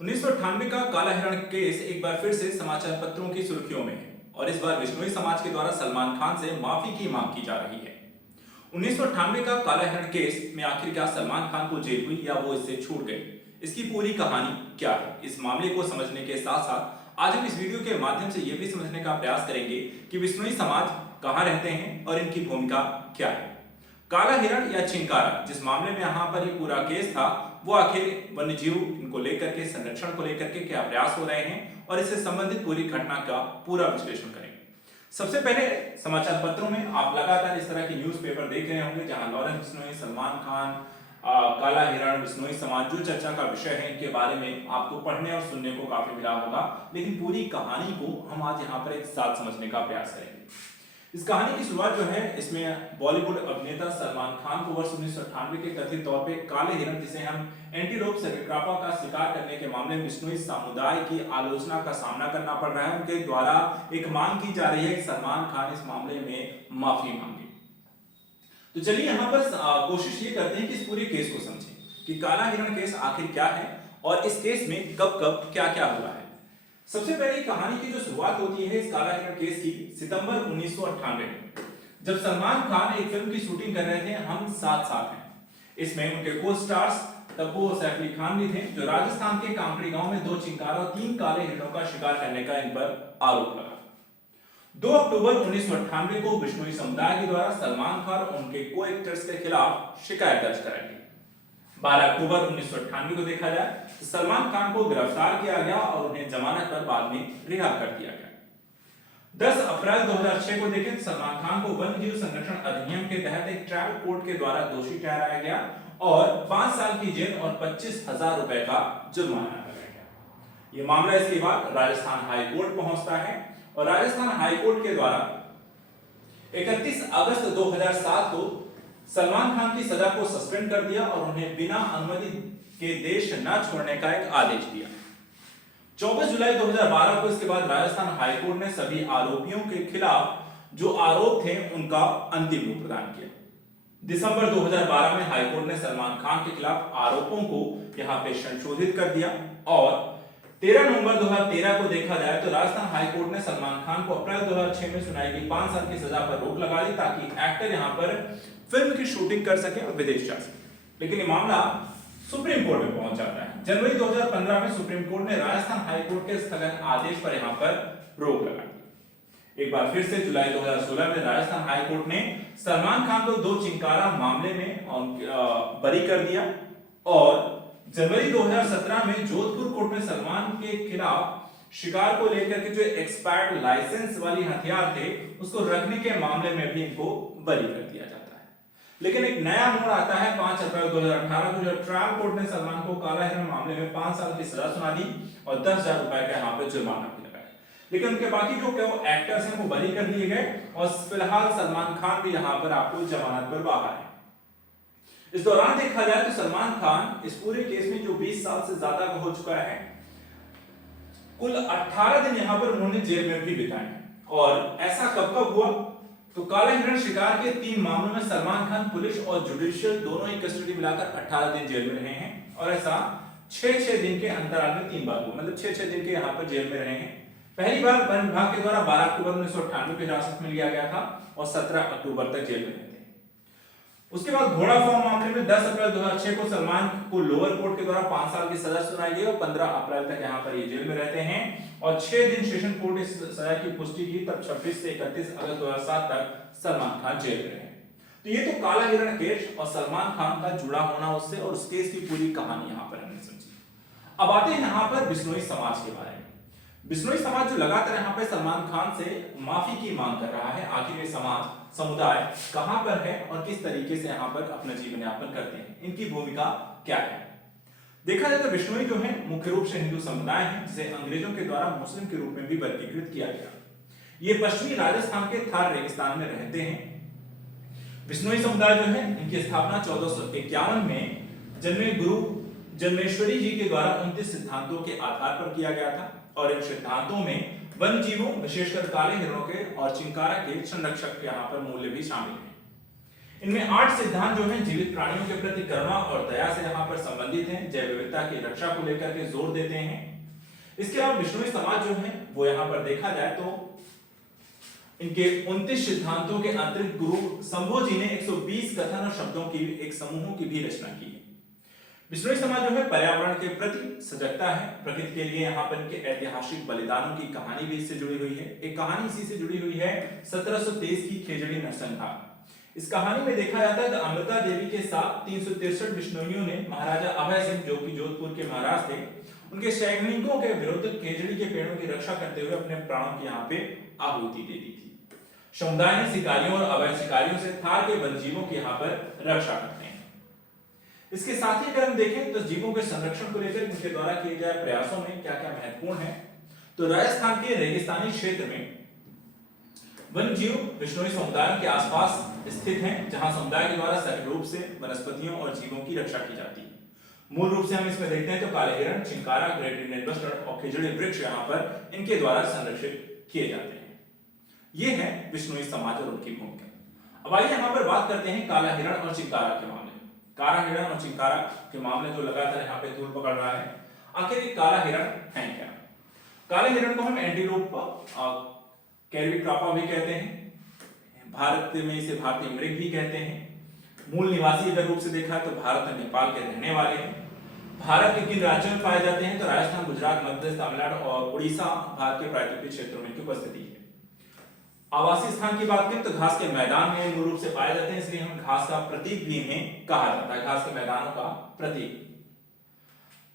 1998 का काला हिरण केस एक बार फिर से समाचार पत्रों की सुर्खियों में है और इस बार बिश्नोई समाज के द्वारा सलमान खान से माफी की मांग की जा रही है। 1998 का काला हिरण केस में आखिर क्या सलमान खान को जेल हुई या वो इससे छूट गए, इसकी पूरी कहानी क्या है, इस मामले को समझने के साथ साथ आज हम इस वीडियो के माध्यम से ये भी समझने का प्रयास करेंगे कि बिश्नोई समाज कहां रहते हैं और इनकी भूमिका क्या है। काला हिरण या चिंकारा जिस मामले में यहाँ पर ये पूरा केस था, वो आखिर वन्य जीव इनको लेकर के, संरक्षण को लेकर के क्या प्रयास हो रहे हैं और इससे संबंधित पूरी घटना का पूरा विश्लेषण करेंगे। सबसे पहले समाचार पत्रों में आप लगातार इस तरह के न्यूज़पेपर देख रहे होंगे जहां लॉरेंस बिश्नोई, सलमान खान, काला हिरण, बिश्नोई समाज जो चर्चा का विषय है, इनके बारे में आपको पढ़ने और सुनने को काफी मिला होगा, लेकिन पूरी कहानी को हम आज यहाँ पर एक साथ समझने का प्रयास करेंगे। इस कहानी की शुरुआत जो है, इसमें बॉलीवुड अभिनेता सलमान खान को वर्ष 1998 के कथित तौर पे काले हिरण, जिसे हम एंटीलोप सैटिस्फाइडा का शिकार करने के मामले में बिश्नोई समुदाय की आलोचना का सामना करना पड़ रहा है। उनके द्वारा एक मांग की जा रही है कि सलमान खान इस मामले में माफी मांगे। तो चलिए यहाँ पर कोशिश ये करते हैं कि इस पूरे केस को समझें कि काला हिरण केस आखिर क्या है और इस केस में कब कब क्या क्या हुआ है। सबसे पहले कहानी की जो शुरुआत होती है इस काला हिरण केस की सितंबर 1998 में, जब सलमान खान एक फिल्म की शूटिंग कर रहे थे, हम साथ साथ हैं। इसमें उनके को स्टार्स तब्बू और सैफ अली खान भी थे, जो राजस्थान के कांकड़ी गांव में 2 चिंकारा और 3 काले हिरणों का शिकार करने का इन पर आरोप लगा। 2 अक्टूबर 1998 को बिश्नोई समुदाय के द्वारा सलमान खान और उनके को एक्टर्स के खिलाफ शिकायत दर्ज कराई गई। 12 अक्टूबर 1998 को देखा जाए तो सलमान खान को गिरफ्तार किया गया और उन्हें जमानत पर बाद में रिहा कर दिया गया। 10 अप्रैल 2006 को देखें, सलमान खान को वन्य जीव संरक्षण अधिनियम के तहत एक ट्रायल कोर्ट के द्वारा दोषी ठहराया गया और 5 साल की जेल और 25,000 रुपए का जुर्माना लगाया गया। यह मामला इसके बाद राजस्थान हाई कोर्ट पहुंचता है और राजस्थान हाई कोर्ट के द्वारा 31 अगस्त 2007 को सलमान खान की सजा को सस्पेंड कर दिया और उन्हें बिना अनुमति के देश न छोड़ने का एक आदेश दिया। 24 जुलाई 2012 को इसके बाद राजस्थान हाई कोर्ट ने सभी आरोपियों के खिलाफ जो आरोप थे उनका अंतिम रूप प्रदान किया। दिसंबर 2012 में हाई कोर्ट ने सलमान खान के खिलाफ आरोपों को यहां पे संशोधित कर दिया और 13 नवंबर 2013 को देखा जाए तो राजस्थान हाई कोर्ट ने सलमान खान को अप्रैल 2006 में सुनाई गई 5 साल की सजा पर रोक लगा दी ताकि एक्टर यहां पर फिल्म की शूटिंग कर सके और विदेश जा सके। लेकिन ये मामला सुप्रीम कोर्ट में पहुंच जाता है। जनवरी 2015 में सुप्रीम कोर्ट ने राजस्थान हाई कोर्ट के स्थगन आदेश पर यहां पर रोक लगा दी। एक बार फिर से जुलाई 2016 में राजस्थान हाई कोर्ट ने सलमान खान को 2 चिंकारा मामले में बरी कर दिया और जनवरी 2017 में जोधपुर कोर्ट में सलमान के खिलाफ शिकार को लेकर के जो एक्सपायर्ड लाइसेंस वाली हथियार थे उसको रखने के मामले में भी इनको बरी कर दिया जाता है। लेकिन एक नया मोड़ आता है 5 अप्रैल 2018 को, जब ट्रायल कोर्ट ने सलमान को काला हिरण मामले में 5 साल की सजा सुना दी और 10,000 रुपए का यहाँ पे जुर्माना भी लगाया। लेकिन उनके बाकी जो एक्टर्स हैं वो बरी कर दिए गए और फिलहाल सलमान खान भी यहाँ पर आपको जमानत पर बाहर है। इस दौरान देखा जाए तो सलमान खान इस पूरे केस में जो 20 साल से ज्यादा हो चुका है, कुल 18 दिन यहाँ पर उन्होंने जेल में भी बिताए। और ऐसा कब कब हुआ तो काला हिरण शिकार के 3 मामलों में सलमान खान पुलिस और जुडिशियल दोनों ही कस्टडी मिलाकर 18 दिन जेल में रहे हैं और ऐसा 6-6 दिन के अंतराल में 3 बार हुआ, मतलब 6-6 दिन के यहाँ पर जेल में रहे हैं। पहली बार वन विभाग के द्वारा 12 अक्टूबर 1998 में हिरासत में लिया गया था और 17 अक्टूबर तक जेल में रहे थे। उसके बाद घोड़ा फॉर्म मामले में 10 अप्रैल 2006 को सलमान को लोअर कोर्ट के द्वारा 5 साल की सजा सुनाई गई और 15 अप्रैल तक यहाँ पर ये जेल में रहते हैं और 6 दिन सेशन कोर्ट इस सजा की पुष्टि की, तब 26 से 31 अगस्त 2007 तक सलमान खान जेल में रहे। तो ये तो काला हिरण केस और सलमान खान का जुड़ा होना उससे और उस केस की पूरी कहानी यहाँ पर हमने समझी। अब आते हैं यहाँ पर बिश्नोई समाज के बारे में। बिश्नोई समाज जो लगातार यहाँ पे सलमान खान से माफी की मांग कर रहा है, आखिर ये समुदाय कहां पर है और किस तरीके से यहाँ पर अपना जीवन यापन करते हैं, इनकी भूमिका क्या है। देखा जाए तो बिश्नोई जो है मुख्य रूप से हिंदू समुदाय है, जिसे अंग्रेजों के द्वारा मुस्लिम के रूप में भी वर्गीकृत किया गया। ये पश्चिमी राजस्थान के थार रेगिस्तान में रहते हैं। बिश्नोई समुदाय जो है, इनकी स्थापना 1451 में जन्मे गुरु जन्मेश्वरी जी के द्वारा 29 सिद्धांतों के आधार पर किया गया था और इन सिद्धांतों में वन्य जीवों विशेषकर काले हिरणों के और चिंकारा के संरक्षक के यहाँ पर मूल्य भी शामिल है। इनमें 8 सिद्धांत जो हैं जीवित प्राणियों के प्रति करुणा और दया से यहाँ पर संबंधित हैं, जैव विविधता की रक्षा को लेकर के जोर देते हैं। इसके अलावा बिश्नोई समाज जो है वो यहाँ पर देखा जाए तो इनके 29 सिद्धांतों के अतिरिक्त गुरु संभोजी ने 120 कथन और शब्दों की एक समूहों की भी रचना की है। बिश्नोई समाज जो है पर्यावरण के प्रति सजगता है, प्रकृति के लिए यहाँ पर इनके ऐतिहासिक बलिदानों की कहानी भी इससे जुड़ी हुई है। एक कहानी इसी से जुड़ी हुई है 1723 की खेजड़ी नरसंहार। इस कहानी में देखा जाता है कि अमृता देवी के साथ 363 बिश्नोइयों ने महाराजा अभय सिंह जो कि जोधपुर के महाराज थे, उनके सैनिकों के विरुद्ध खेजड़ी के पेड़ों की रक्षा करते हुए अपने प्राणों की यहाँ पे आहुति दे दी थी। समुदाय ने शिकारियों और अवैध शिकारियों से थार के वन जीवों की यहाँ पर रक्षा करते हैं। इसके साथ ही अगर हम देखें तो जीवों के संरक्षण को लेकर इनके द्वारा किए गए प्रयासों में क्या क्या महत्वपूर्ण है, तो राजस्थान के रेगिस्तानी क्षेत्र में वन जीव बिश्नोई समुदायों के आसपास स्थित हैं, जहां समुदाय के द्वारा सक्रिय रूप से वनस्पतियों और जीवों की रक्षा की जाती है। मूल रूप से हम इसमें देखते हैं तो काले हिरण, चिंकारा, ग्रेट इंडियन बस्टर्ड और खिजड़ी वृक्ष यहाँ पर इनके द्वारा संरक्षित किए जाते हैं। ये है बिश्नोई समाज और उनकी भूमिका। अब आइए यहाँ पर बात करते हैं काला हिरण और चिंकारा के मामले में। काला हिरण और चिंकारा के मामले जो लगातार यहाँ पे धूल पकड़ रहा है, आखिर ये काला हिरण है क्या? काले हिरण को हम एंटीलोप कैरिबिक्रापा भी कहते हैं, भारत में इसे भारतीय मृग भी कहते हैं। मूल निवासी अगर रूप से देखा तो भारत और नेपाल के रहने वाले हैं। भारत के किन राज्यों में पाए जाते हैं तो राजस्थान, गुजरात, मध्य प्रदेश, तमिलनाडु और उड़ीसा भारत के प्रायद्वीपीय क्षेत्रों में इनकी उपस्थिति है। आवासीय स्थान की बात करें तो घास के मैदान में मूल रूप से पाए जाते हैं, इसलिए हम घास का प्रतीक भी इन्हें कहा जाता है, घास के मैदानों का प्रतीक।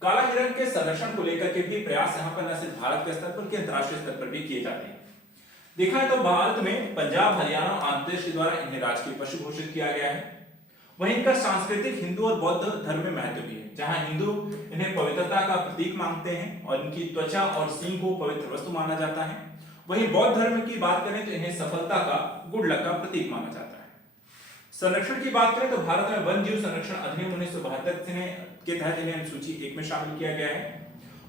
काला हिरण के संरक्षण को लेकर के भी प्रयास यहाँ पर न सिर्फ भारत के स्तर पर बल्कि अंतर्राष्ट्रीय स्तर पर भी किए जाते हैं। देखा है तो भारत में पंजाब, हरियाणा और आंध्र प्रदेश के द्वारा इन्हें राजकीय पशु घोषित किया गया है। वहीं इनका सांस्कृतिक हिंदू और बौद्ध धर्म में महत्व भी है, जहां हिंदू इन्हें पवित्रता का प्रतीक मानते हैं और इनकी त्वचा और सींग को पवित्र वस्तु माना जाता है। वहीं बौद्ध धर्म की बात करें तो इन्हें सफलता का, गुड लक का प्रतीक माना जाता है। संरक्षण की बात करें तो भारत में वन जीव संरक्षण अधिनियम 1972 के तहत इन्हें सूची 1 में शामिल किया गया है।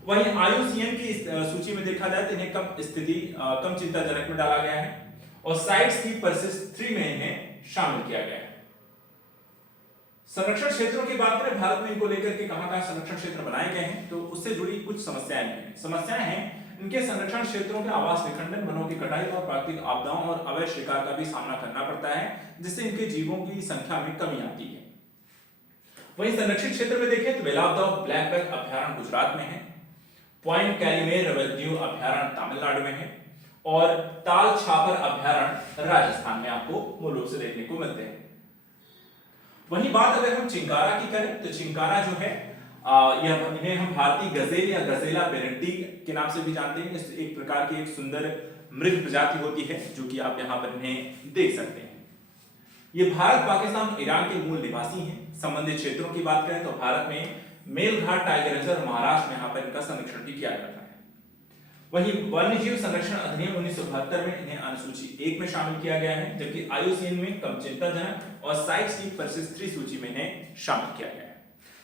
वहीं IUCN की सूची में देखा जाए तो इन्हें कम चिंताजनक में डाला गया है और साइट्स की परसिस्ट 3 में इन्हें शामिल किया गया है। संरक्षण क्षेत्रों की बात करें, भारत में इनको लेकर के कहां संरक्षण क्षेत्र बनाए गए हैं तो उससे जुड़ी कुछ समस्याएं हैं। समस्याएं हैं इनके संरक्षण क्षेत्रों के आवास विखंडन, वनों की कटाई और प्राकृतिक आपदाओं और अवैध शिकार का भी सामना करना पड़ता है, जिससे इनके जीवों की संख्या में कमी आती है। वहीं संरक्षित क्षेत्र में देखें तो वेलावदाव ब्लैक बैक अभ्यारण्य गुजरात में है, पॉइंट कैलीमेर वन्यजीव अभ्यारण्य तमिलनाडु में है और ताल छापर अभ्यारण्य राजस्थान में आपको मूल रूप से देखने को मिलते हैं। वहीं बात अगर हम चिंकारा की करें तो चिंकारा जो है इन्हें हम भारतीय गजेल या गजेला बेरेंटी के नाम से भी जानते हैं। एक प्रकार की एक सुंदर मृग प्रजाति होती है जो कि आप यहाँ पर इन्हें देख सकते हैं। ये भारत, पाकिस्तान और ईरान के मूल निवासी हैं। संबंधित क्षेत्रों की बात करें तो भारत में मेलघाट टाइगर रिजर्व और महाराष्ट्र में यहाँ पर इनका संरक्षण भी किया जाता है। वहीं वन्यजीव संरक्षण अधिनियम 1972 में इन्हें अनुसूची 1 में शामिल किया गया है, जबकि IUCN में कम चिंताजनक और साइट्स की परसिस्ट 3 सूची में इन्हें शामिल किया गया है।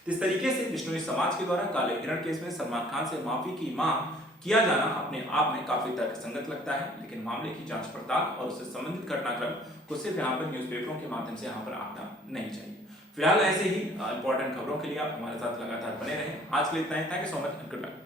इस तरीके से बिश्नोई समाज के द्वारा काले हिरण केस में सलमान खान से माफी की मांग किया जाना अपने आप में काफी तर्कसंगत लगता है, लेकिन मामले की जांच पड़ताल और उससे संबंधित घटनाक्रम को सिर्फ यहाँ पर न्यूज़पेपरों के माध्यम से यहाँ पर आंकना नहीं चाहिए। फिलहाल ऐसे ही इंपॉर्टेंट खबरों के लिए आप हमारे साथ लगातार बने रहें। आज के लिए इतना ही। Thank you so much and good luck.